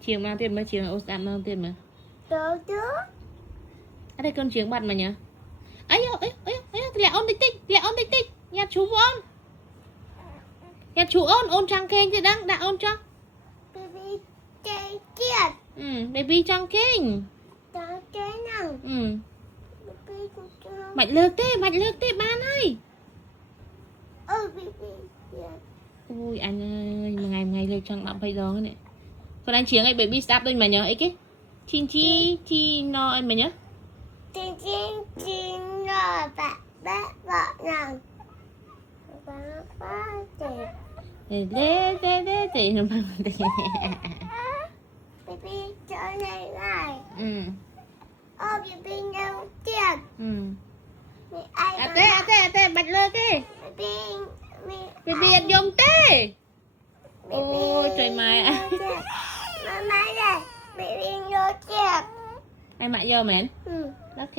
Chiếng mang tiền mà chiếng ô sạm mang tiền mà. Đó chứ. Ở đây con chiếng bật mà nhớ. Ấy lẹ ôn tích tích. Nhà chú ôn. Nhà chú ôn trang kênh thì đang đã ôn cho. Baby chơi chết. Baby trang kênh. Đó chơi nào. Baby cũng chơi. Mạnh lược tê ba này. Baby chết. Ui anh ơi, mà ngày lược trang bạn bây giờ này. Còn anh chiếng ấy baby stop thôi mà nhớ ấy cái. Chi no anh mà nhớ. Chi no bác vợ nào. Để nó mang đi. Baby chơi này này. Baby đâu chết. Tê bạch lơ tê. Baby ăn dông tê. Ôi trời mày. Mama này, baby đâu chết. Ai mẹ vô mến. Ừ. Ok.